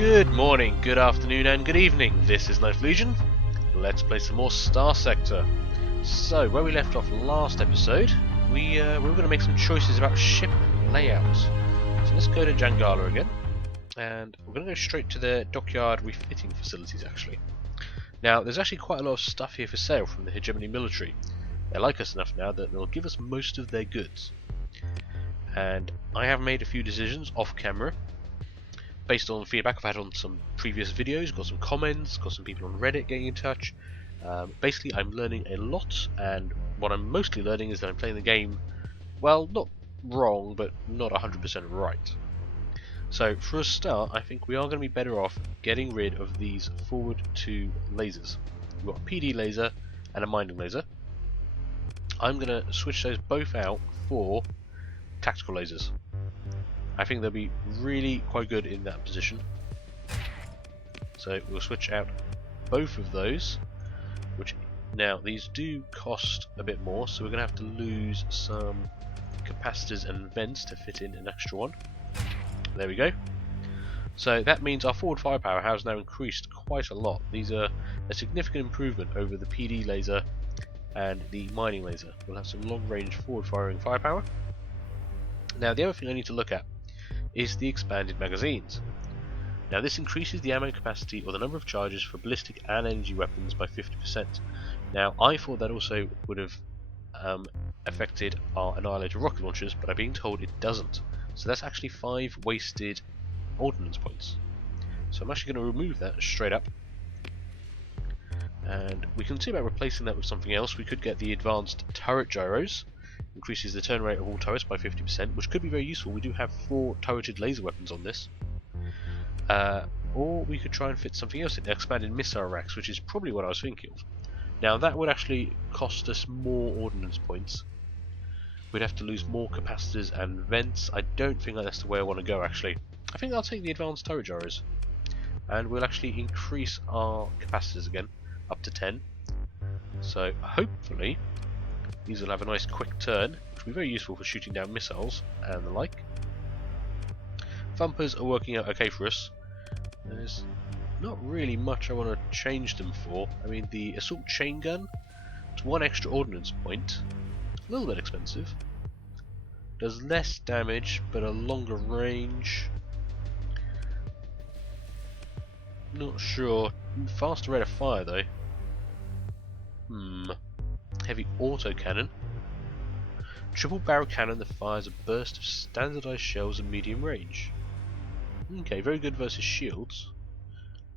Good morning, good afternoon and good evening. This is Ninth Legion. Let's play some more Starsector. So, where we left off last episode, we were going to make some choices about ship layouts. So let's go to Jangala again. And we're going to go straight to the dockyard refitting facilities actually. Now, there's actually quite a lot of stuff here for sale from the Hegemony military. They like us enough now that they'll give us most of their goods. And I have made a few decisions off camera based on feedback I've had on some previous videos, got some comments, got some people on Reddit getting in touch. Basically I'm learning a lot, and what I'm mostly learning is that I'm playing the game, well, not wrong, but not 100% right. So for a start, I think we are going to be better off getting rid of these forward 2 lasers. We've got a PD laser and a mining laser. I'm going to switch those both out for tactical lasers. I think they'll be really quite good in that position. So we'll switch out both of those, which now these do cost a bit more, so we're going to have to lose some capacitors and vents to fit in an extra one. There we go. So that means our forward firepower has now increased quite a lot. These are a significant improvement over the PD laser and the mining laser. We'll have some long range forward firing firepower. Now the other thing I need to look at is the expanded magazines. Now this increases the ammo capacity or the number of charges for ballistic and energy weapons by 50%. Now I thought that also would have affected our Annihilator rocket launchers, but I'm being told it doesn't. So that's actually 5 wasted ordnance points. So I'm actually going to remove that straight up. And we can see about replacing that with something else. We could get the advanced turret gyros. Increases the turn rate of all turrets by 50%, which could be very useful. We do have 4 turreted laser weapons on this. Or we could try and fit something else in, expanded missile racks, which is probably what I was thinking of. Now that would actually cost us more ordnance points. We'd have to lose more capacitors and vents. I don't think that's the way I want to go actually. I think I'll take the advanced turret gyros. And we'll actually increase our capacitors again, up to 10. So hopefully these will have a nice quick turn, which will be very useful for shooting down missiles and the like. Thumpers are working out okay for us. There's not really much I want to change them for. I mean, the assault chain gun, it's 1 extra ordnance point, a little bit expensive. Does less damage, but a longer range. Not sure. Faster rate of fire though. Heavy autocannon. Triple barrel cannon that fires a burst of standardized shells at medium range. Okay, very good versus shields.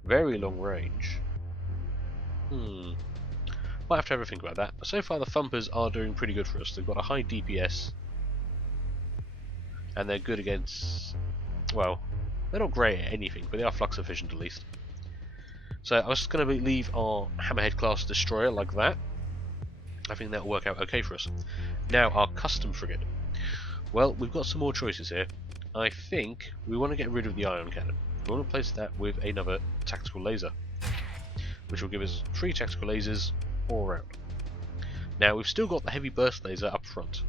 Very long range. Might have to have a think about that. So far the thumpers are doing pretty good for us. They've got a high DPS. And they're good against... well, they're not great at anything, but they are flux efficient at least. So I was just going to leave our Hammerhead class destroyer like that. I think that'll work out okay for us. Now our custom frigate. Well, we've got some more choices here. I think we want to get rid of the ion cannon. We want to replace that with another tactical laser, which will give us 3 tactical lasers all around. Now we've still got the heavy burst laser up front,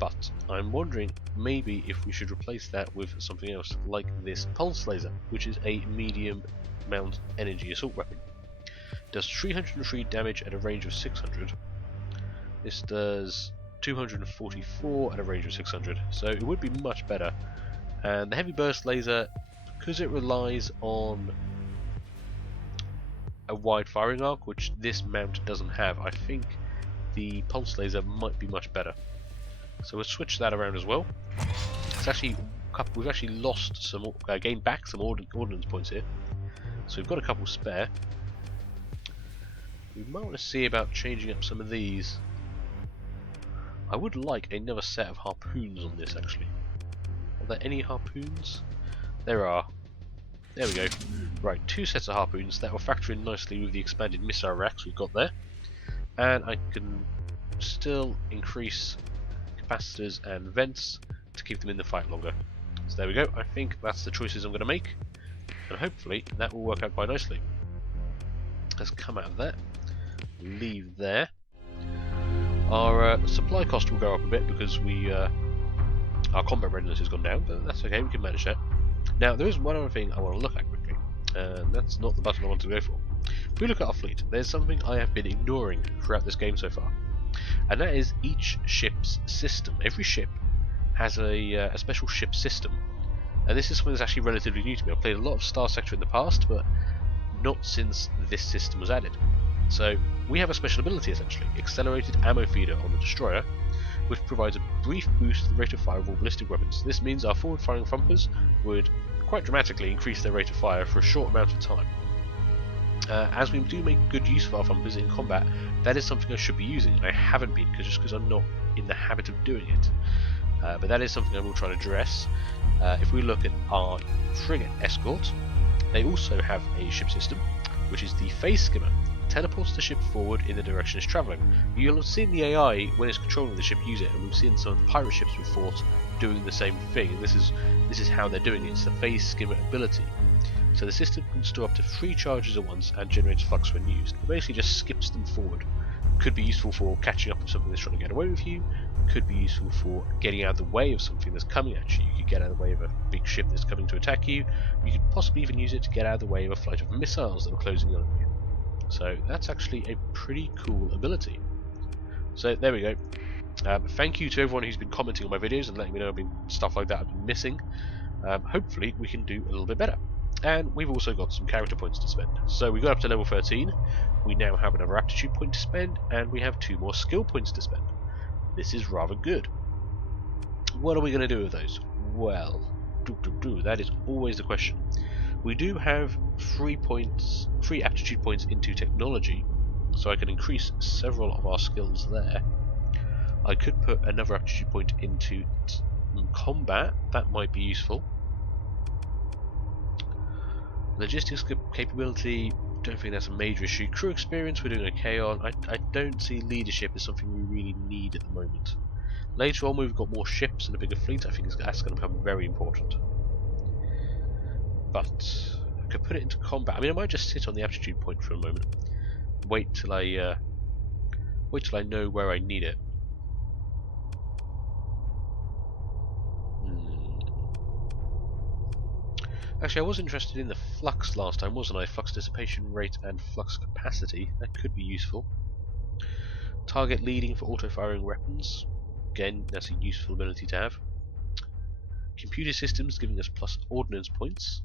but I'm wondering maybe if we should replace that with something else like this pulse laser, which is a medium mount energy assault weapon. Does 303 damage at a range of 600. This does 244 at a range of 600, so it would be much better. And the heavy burst laser, because it relies on a wide firing arc, which this mount doesn't have, I think the pulse laser might be much better. So we'll switch that around as well. It's actually we've actually lost some, gained back some ordnance points here, so we've got a couple spare. We might want to see about changing up some of these. I would like another set of harpoons on this actually. Are there any harpoons? There are. There we go. Right, 2 sets of harpoons that will factor in nicely with the expanded missile racks we've got there. And I can still increase capacitors and vents to keep them in the fight longer. So there we go. I think that's the choices I'm going to make, and hopefully that will work out quite nicely. Let's come out of that. Leave there. Our supply cost will go up a bit because our combat readiness has gone down, but that's okay, we can manage that. Now there is one other thing I want to look at quickly. That's not the button I want to go for. If we look at our fleet, there's something I have been ignoring throughout this game so far, and that is each ship's system. Every ship has a special ship system, and this is something that's actually relatively new to me. I've played a lot of Starsector in the past, but not since this system was added. So we have a special ability essentially, Accelerated Ammo Feeder on the Destroyer, which provides a brief boost to the rate of fire of all ballistic weapons. This means our forward firing thumpers would quite dramatically increase their rate of fire for a short amount of time. As we do make good use of our thumpers in combat, that is something I should be using, and I haven't been just because I'm not in the habit of doing it. But that is something I will try to address. If we look at our frigate escort, they also have a ship system, which is the phase skimmer. Teleports the ship forward in the direction it's travelling. You'll have seen the AI when it's controlling the ship use it, and we've seen some of the pirate ships we've fought doing the same thing. And this is how they're doing it. It's the phase skimmer ability. So the system can store up to 3 charges at once and generates flux when used. It basically just skips them forward. Could be useful for catching up with something that's trying to get away with you. Could be useful for getting out of the way of something that's coming at you. You could get out of the way of a big ship that's coming to attack you. You could possibly even use it to get out of the way of a flight of missiles that are closing in on you. So that's actually a pretty cool ability. So there we go. Thank you to everyone who's been commenting on my videos and letting me know stuff like that I've been missing. Hopefully we can do a little bit better. And we've also got some character points to spend. So we got up to level 13. We now have another aptitude point to spend, and we have 2 more skill points to spend. This is rather good. What are we going to do with those? Well, that is always the question. We do have 3 aptitude points into technology, so I can increase several of our skills there. I could put another aptitude point into combat. That might be useful. Logistics capability, don't think that's a major issue. Crew experience, we're doing okay on. I don't see leadership as something we really need at the moment. Later on, we've got more ships and a bigger fleet. I think that's going to become very important. But I could put it into combat. I mean, I might just sit on the aptitude point for a moment. Wait till I know where I need it. Actually, I was interested in the flux last time, wasn't I? Flux dissipation rate and flux capacity. That could be useful. Target leading for auto-firing weapons. Again, that's a useful ability to have. Computer systems giving us plus ordnance points.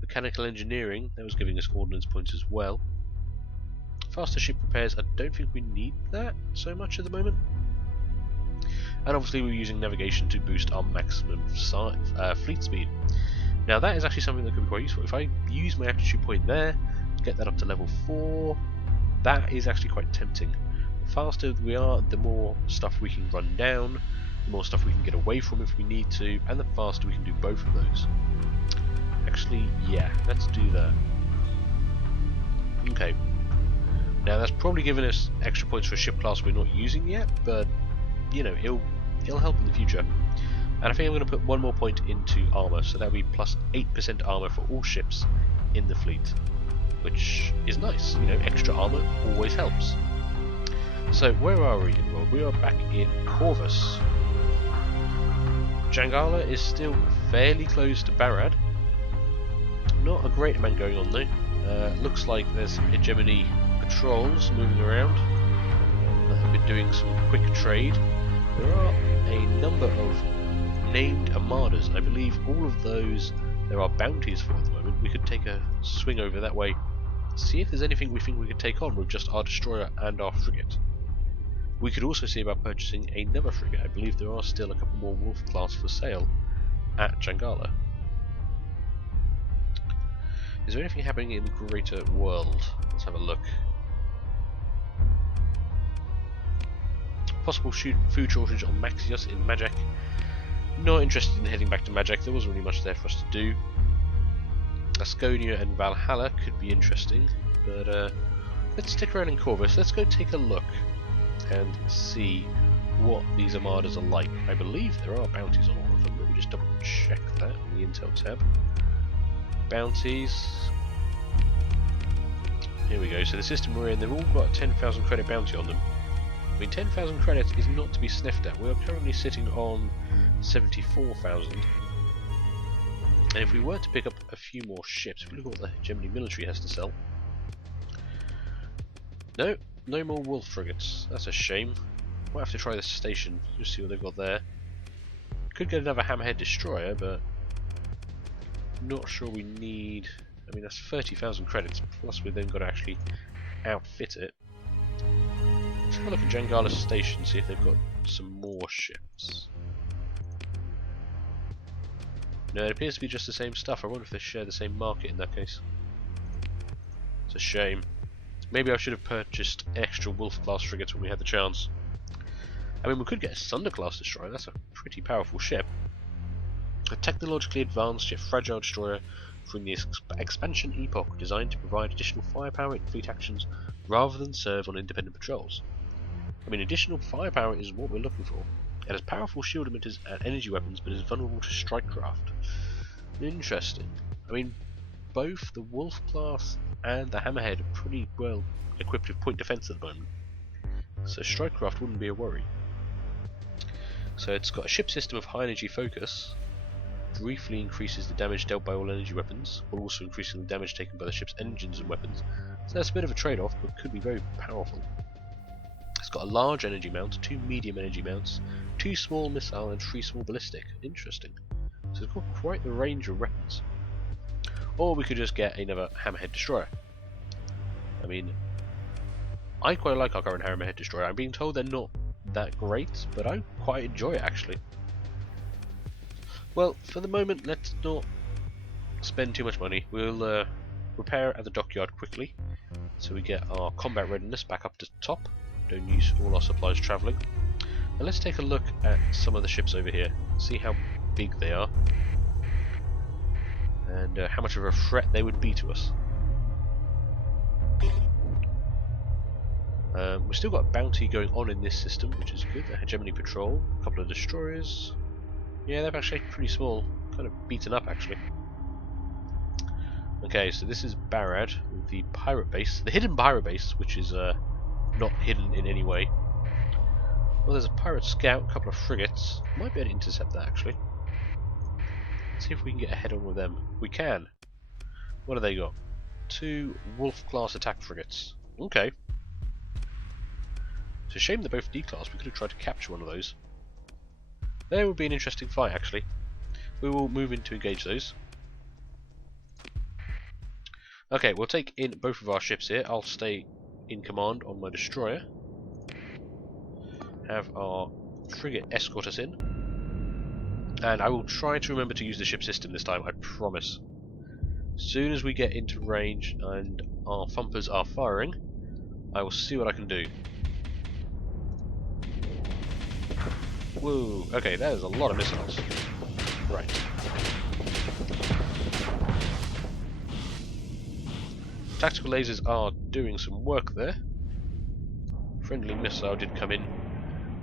Mechanical engineering, that was giving us ordnance points as well. Faster ship repairs, I don't think we need that so much at the moment. And obviously we're using navigation to boost our maximum fleet speed. Now that is actually something that could be quite useful. If I use my aptitude point there, get that up to level 4, that is actually quite tempting. The faster we are, the more stuff we can run down, the more stuff we can get away from if we need to, and the faster we can do both of those. Actually, yeah, let's do that. Okay. Now that's probably given us extra points for a ship class we're not using yet, but you know, it'll help in the future. And I think I'm going to put 1 more point into armor, so that'll be plus 8% armor for all ships in the fleet, which is nice. You know, extra armor always helps. So where are we in the world? We are back in Corvus. Jangala is still fairly close to Barad. Not a great amount going on though. Looks like there's some hegemony patrols moving around that have been doing some quick trade. There are a number of named armadas. I believe all of those there are bounties for at the moment. We could take a swing over that way, see if there's anything we think we could take on with just our destroyer and our frigate. We could also see about purchasing another frigate. I believe there are still a couple more Wolf class for sale at Jangala. Is there anything happening in the greater world? Let's have a look. Possible food shortage on Maxios in Majak. Not interested in heading back to Majak, there wasn't really much there for us to do. Asconia and Valhalla could be interesting, but let's stick around in Corvus. Let's go take a look and see what these armadas are like. I believe there are bounties on all of them. Let me just double check that in the Intel tab. Bounties. Here we go. So the system we're in, they've all got a 10,000 credit bounty on them. I mean, 10,000 credits is not to be sniffed at. We are currently sitting on 74,000. And if we were to pick up a few more ships, if we look at what the Gemini military has to sell. No, no more wolf frigates. That's a shame. Might have to try this station, just see what they've got there. Could get another hammerhead destroyer, but not sure we need. I mean, that's 30,000 credits, plus we've then got to actually outfit it. Let's have a look at Jangala's station, see if they've got some more ships. No, it appears to be just the same stuff. I wonder if they share the same market in that case. It's a shame. Maybe I should have purchased extra Wolf class frigates when we had the chance. I mean, we could get a Sunder class destroyer. That's a pretty powerful ship. A technologically advanced yet fragile destroyer from the expansion epoch, designed to provide additional firepower in fleet actions rather than serve on independent patrols. I mean, additional firepower is what we're looking for. It has powerful shield emitters and energy weapons, but is vulnerable to strike craft. Interesting. I mean, both the Wolf class and the Hammerhead are pretty well equipped with point defense at the moment, so strike craft wouldn't be a worry. So it's got a ship system of high energy focus, briefly increases the damage dealt by all energy weapons, while also increasing the damage taken by the ship's engines and weapons. So that's a bit of a trade-off, but could be very powerful. It's got a large energy mount, 2 medium energy mounts, 2 small missile and 3 small ballistic. Interesting. So it's got quite the range of weapons. Or we could just get another Hammerhead destroyer. I mean, I quite like our current Hammerhead destroyer. I'm being told they're not that great, but I quite enjoy it actually. Well, for the moment, let's not spend too much money. We'll repair at the dockyard quickly, so we get our combat readiness back up to top. Don't use all our supplies travelling. And let's take a look at some of the ships over here, see how big they are, and how much of a threat they would be to us. We've still got a bounty going on in this system, which is good. The Hegemony Patrol, a couple of destroyers. Yeah, they're actually pretty small, kind of beaten up actually. Okay, so this is Barad, the pirate base, the hidden pirate base, which is not hidden in any way. Well, there's a pirate scout, a couple of frigates. Might be able to intercept that actually. Let's see if we can get a head on with them. We can. What have they got? 2 Wolf class attack frigates. Okay. It's a shame they're both D-class. We could have tried to capture one of those. There would be an interesting fight actually. We will move in to engage those. Okay, we'll take in both of our ships here. I'll stay in command on my destroyer. Have our frigate escort us in. And I will try to remember to use the ship system this time, I promise. As soon as we get into range and our thumpers are firing, I will see what I can do. Whoa, okay, that is a lot of missiles. Right. Tactical lasers are doing some work there. Friendly missile did come in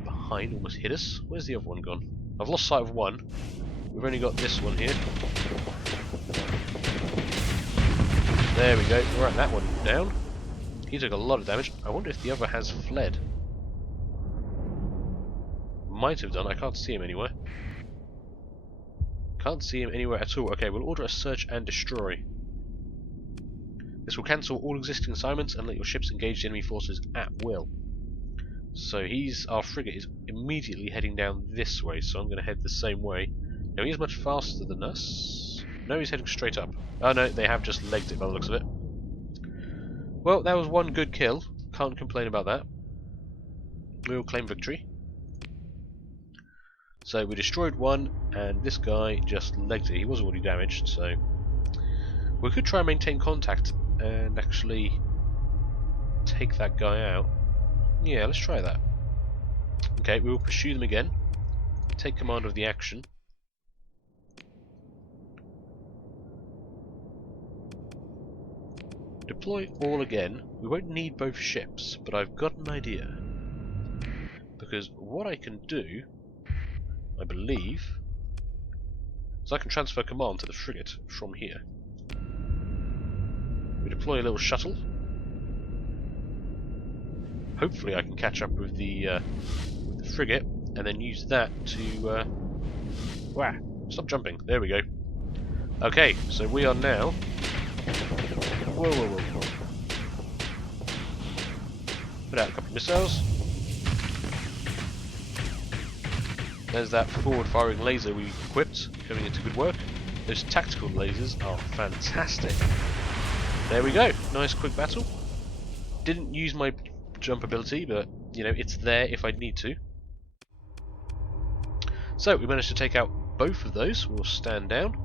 behind, almost hit us. Where's the other one gone? I've lost sight of one. We've only got this one here. There we go. Right, that one down. He took a lot of damage. I wonder if the other has fled. Might have done. I can't see him anywhere. Can't see him anywhere at all. Okay, we'll order a search and destroy. This will cancel all existing assignments and let your ships engage the enemy forces at will. So our frigate is immediately heading down this way, so I'm going to head the same way. Now he's much faster than us. No, he's heading straight up. Oh no, they have just legged it by the looks of it. Well, that was one good kill. Can't complain about that. We will claim victory. So we destroyed one, and this guy just legged it. He was already damaged, so we could try and maintain contact and actually take that guy out. Yeah, let's try that. Okay, we will pursue them again. Take command of the action. Deploy all again. We won't need both ships, but I've got an idea. Because what I can do, I believe, is I can transfer command to the frigate from here. We deploy a little shuttle. Hopefully I can catch up with the frigate and then use that to... Wow, stop jumping. There we go. Okay, so we are now... Whoa, whoa, whoa, whoa. Put out a couple of missiles. There's that forward-firing laser we equipped, coming into good work. Those tactical lasers are fantastic. There we go, nice quick battle. Didn't use my jump ability, but, you know, it's there if I need to. So, we managed to take out both of those. We'll stand down.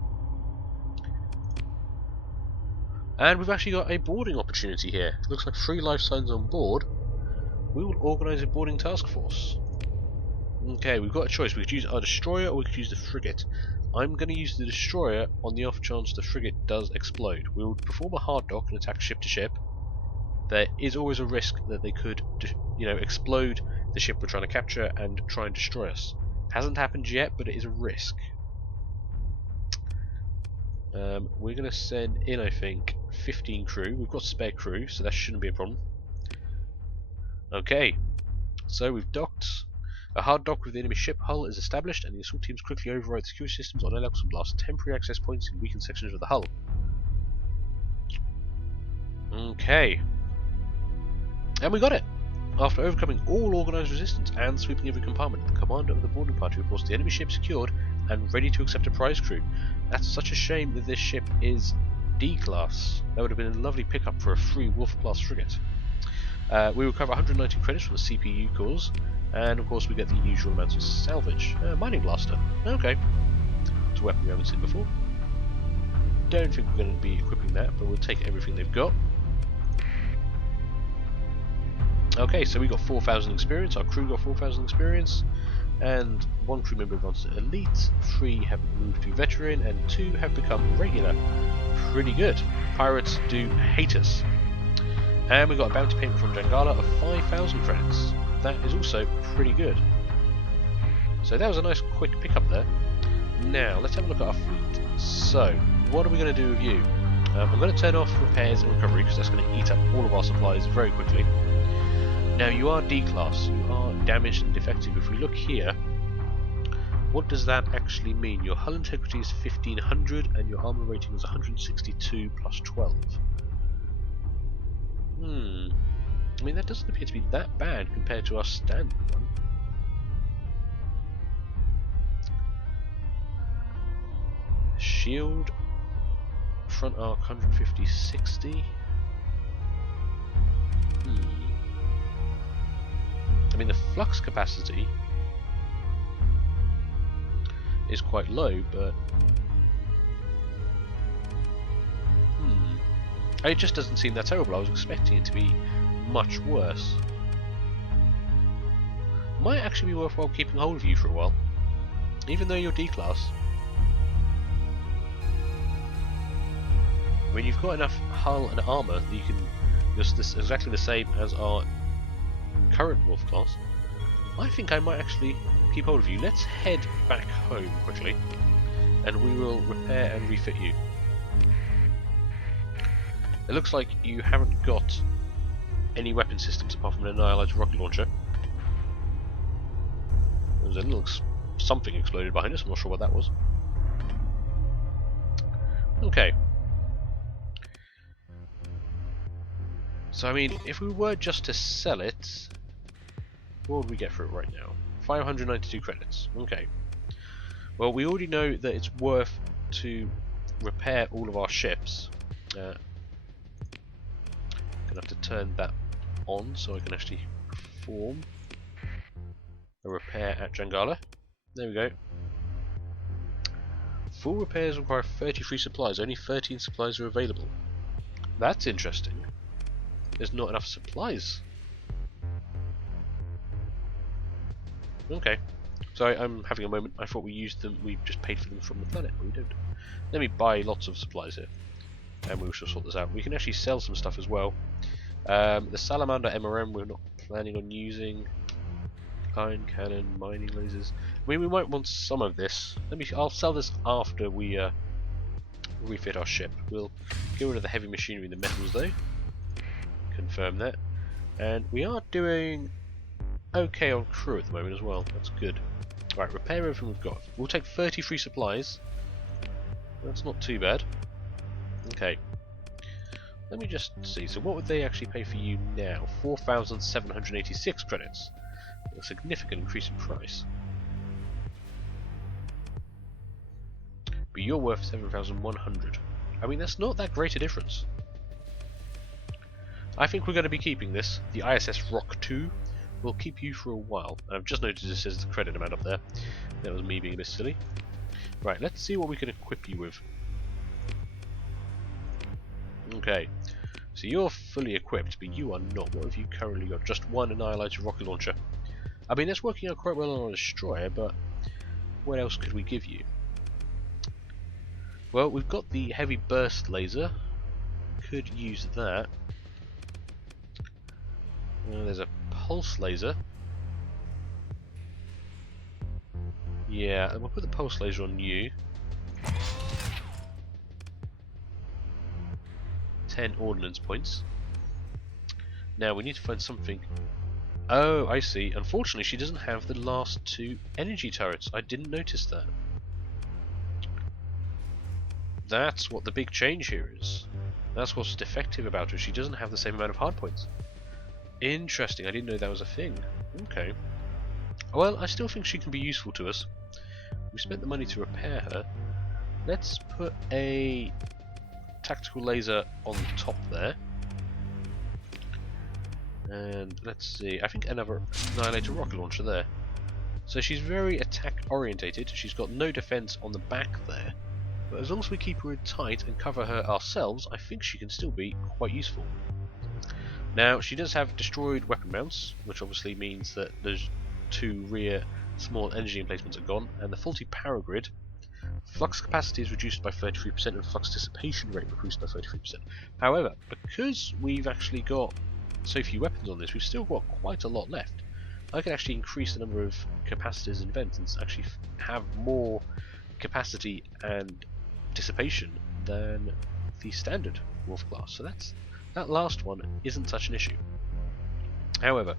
And we've actually got a boarding opportunity here. Looks like 3 life signs on board. We will organise a boarding task force. Okay, we've got a choice. We could use our destroyer or we could use the frigate. I'm going to use the destroyer on the off chance the frigate does explode. We will perform a hard dock and attack ship to ship. There is always a risk that they could, you know, explode the ship we're trying to capture and try and destroy us. Hasn't happened yet, but it is a risk. We're going to send in, I think, 15 crew. We've got spare crew, so that shouldn't be a problem. Okay, so we've docked. A hard dock with the enemy ship hull is established, and the assault teams quickly override security systems on airlocks and blast temporary access points in weakened sections of the hull. Okay. And we got it! After overcoming all organised resistance and sweeping every compartment, the commander of the boarding party reports the enemy ship secured and ready to accept a prize crew. That's such a shame that this ship is D-class. That would have been a lovely pickup for a free Wolf-class frigate. We recover 190 credits from the CPU cores, and of course we get the usual amounts of salvage. Mining blaster. Okay. It's a weapon we haven't seen before. Don't think we're going to be equipping that, but we'll take everything they've got. Okay, so we got 4,000 experience, our crew got 4,000 experience, and 1 crew member advanced to elite, 3 have moved to veteran, and 2 have become regular. Pretty good. Pirates do hate us. And we got a bounty payment from Jangala of 5,000 credits. That is also pretty good. So that was a nice quick pickup there. Now, let's have a look at our fleet. So, what are we going to do with you? I'm going to turn off repairs and recovery because that's going to eat up all of our supplies very quickly. Now, you are D-class, you are damaged and defective. If we look here, what does that actually mean? Your hull integrity is 1500 and your armor rating is 162 plus 12. I mean, that doesn't appear to be that bad compared to our standard one. Shield, front arc 150, 60. I mean, the flux capacity is quite low, but it just doesn't seem that terrible. I was expecting it to be much worse. Might actually be worthwhile keeping hold of you for a while, even though you're D-class. I mean, you've got enough hull and armour that you can just exactly the same as our current Wolf class. I think I might actually keep hold of you. Let's head back home quickly, and we will repair and refit you. It looks like you haven't got any weapon systems apart from an annihilator rocket launcher. There's a little something exploded behind us. I'm not sure what that was. Okay. So I mean, if we were just to sell it, what would we get for it right now? 592 credits. Okay. Well, we already know that it's worth to repair all of our ships. Gonna have to turn that on so I can actually perform a repair at Jangala. There we go. Full repairs require 33 supplies. Only 13 supplies are available. That's interesting. There's not enough supplies. Okay. Sorry, I'm having a moment. I thought we used them. We just paid for them from the planet. But we don't. Let me buy lots of supplies here, and we shall sort this out. We can actually sell some stuff as well. The Salamander MRM we're not planning on using. Iron cannon, mining lasers. I mean, we might want some of this. I'll sell this after we refit our ship. We'll get rid of the heavy machinery and the metals though. Confirm that. And we are doing okay on crew at the moment as well. That's good. Right, repair everything we've got. We'll take 33 supplies. That's not too bad. Okay. Let me just see. So what would they actually pay for you now? 4,786 credits. A significant increase in price. But you're worth 7,100. I mean, that's not that great a difference. I think we're going to be keeping this. The ISS Rock 2 will keep you for a while. And I've just noticed it says the credit amount up there. That was me being a bit silly. Right, let's see what we can equip you with. Okay, so you're fully equipped, but you are not. What have you currently got? Just one Annihilator rocket launcher. I mean, that's working out quite well on a destroyer, but what else could we give you? Well, we've got the heavy burst laser. Could use that. There's a pulse laser. Yeah, and we'll put the pulse laser on you. 10 ordnance points. Now we need to find something. Oh, I see. Unfortunately, she doesn't have the last 2 energy turrets. I didn't notice that. That's what the big change here is. That's what's defective about her. She doesn't have the same amount of hard points. Interesting. I didn't know that was a thing. Okay. Well, I still think she can be useful to us. We spent the money to repair her. Let's put a tactical laser on top there. And let's see, I think another Annihilator rocket launcher there. So she's very attack orientated. She's got no defense on the back there. But as long as we keep her in tight and cover her ourselves, I think she can still be quite useful. Now, she does have destroyed weapon mounts, which obviously means that those 2 rear small energy emplacements are gone, and the faulty power grid. Flux capacity is reduced by 33% and flux dissipation rate reduced by 33%. However, because we've actually got so few weapons on this, we've still got quite a lot left. I can actually increase the number of capacitors and vents and actually have more capacity and dissipation than the standard Wolf class. So that last one isn't such an issue. However,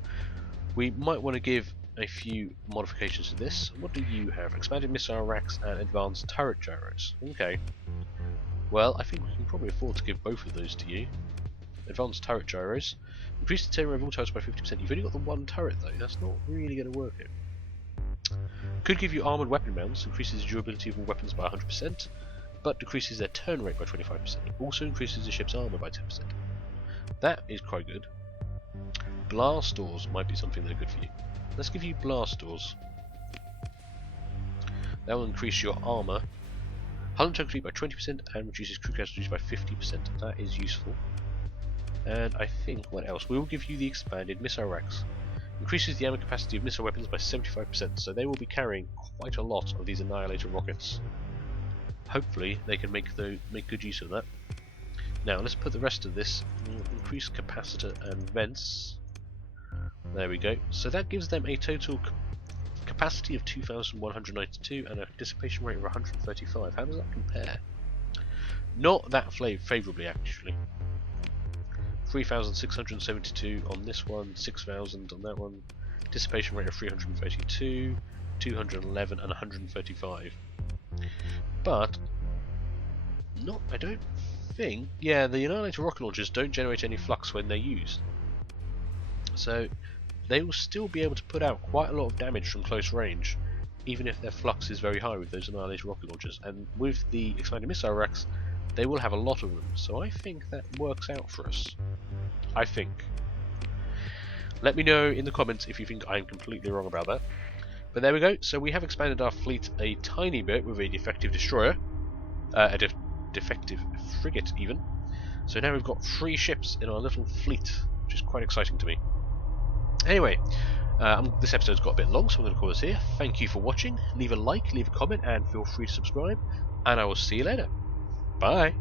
we might want to give a few modifications to this. What do you have? Expanded missile racks and advanced turret gyros. Okay. Well, I think we can probably afford to give both of those to you. Advanced turret gyros. Increase the turret of all turrets by 50%. You've only got the one turret though. That's not really going to work here. Could give you armoured weapon mounts. Increases the durability of all weapons by 100%, but decreases their turn rate by 25%. Also increases the ship's armour by 10%. That is quite good. Blast doors might be something that are good for you. Let's give you blast doors. That will increase your armour, hull integrity by 20% and reduces crew casualties by 50%. That is useful. And I think, what else? We will give you the expanded missile racks. Increases the ammo capacity of missile weapons by 75%, so they will be carrying quite a lot of these Annihilator rockets. Hopefully they can make good use of that. Now let's put the rest of this. Increase capacitor and vents. There we go. So that gives them a total capacity of 2,192 and a dissipation rate of 135. How does that compare? Not that favourably actually. 3,672 on this one, 6,000 on that one, dissipation rate of 332, 211 and 135. But I don't think, yeah, the Annihilator rocket launchers don't generate any flux when they're used. So they will still be able to put out quite a lot of damage from close range, even if their flux is very high with those Annihilator rocket launchers. And with the expanded missile racks, they will have a lot of them. So I think that works out for us. I think. Let me know in the comments if you think I'm completely wrong about that. But there we go. So we have expanded our fleet a tiny bit with a defective destroyer, a defective frigate even. So now we've got 3 ships in our little fleet, which is quite exciting to me. Anyway, this episode's got a bit long, so I'm going to call this here. Thank you for watching. Leave a like, leave a comment, and feel free to subscribe. And I will see you later. Bye.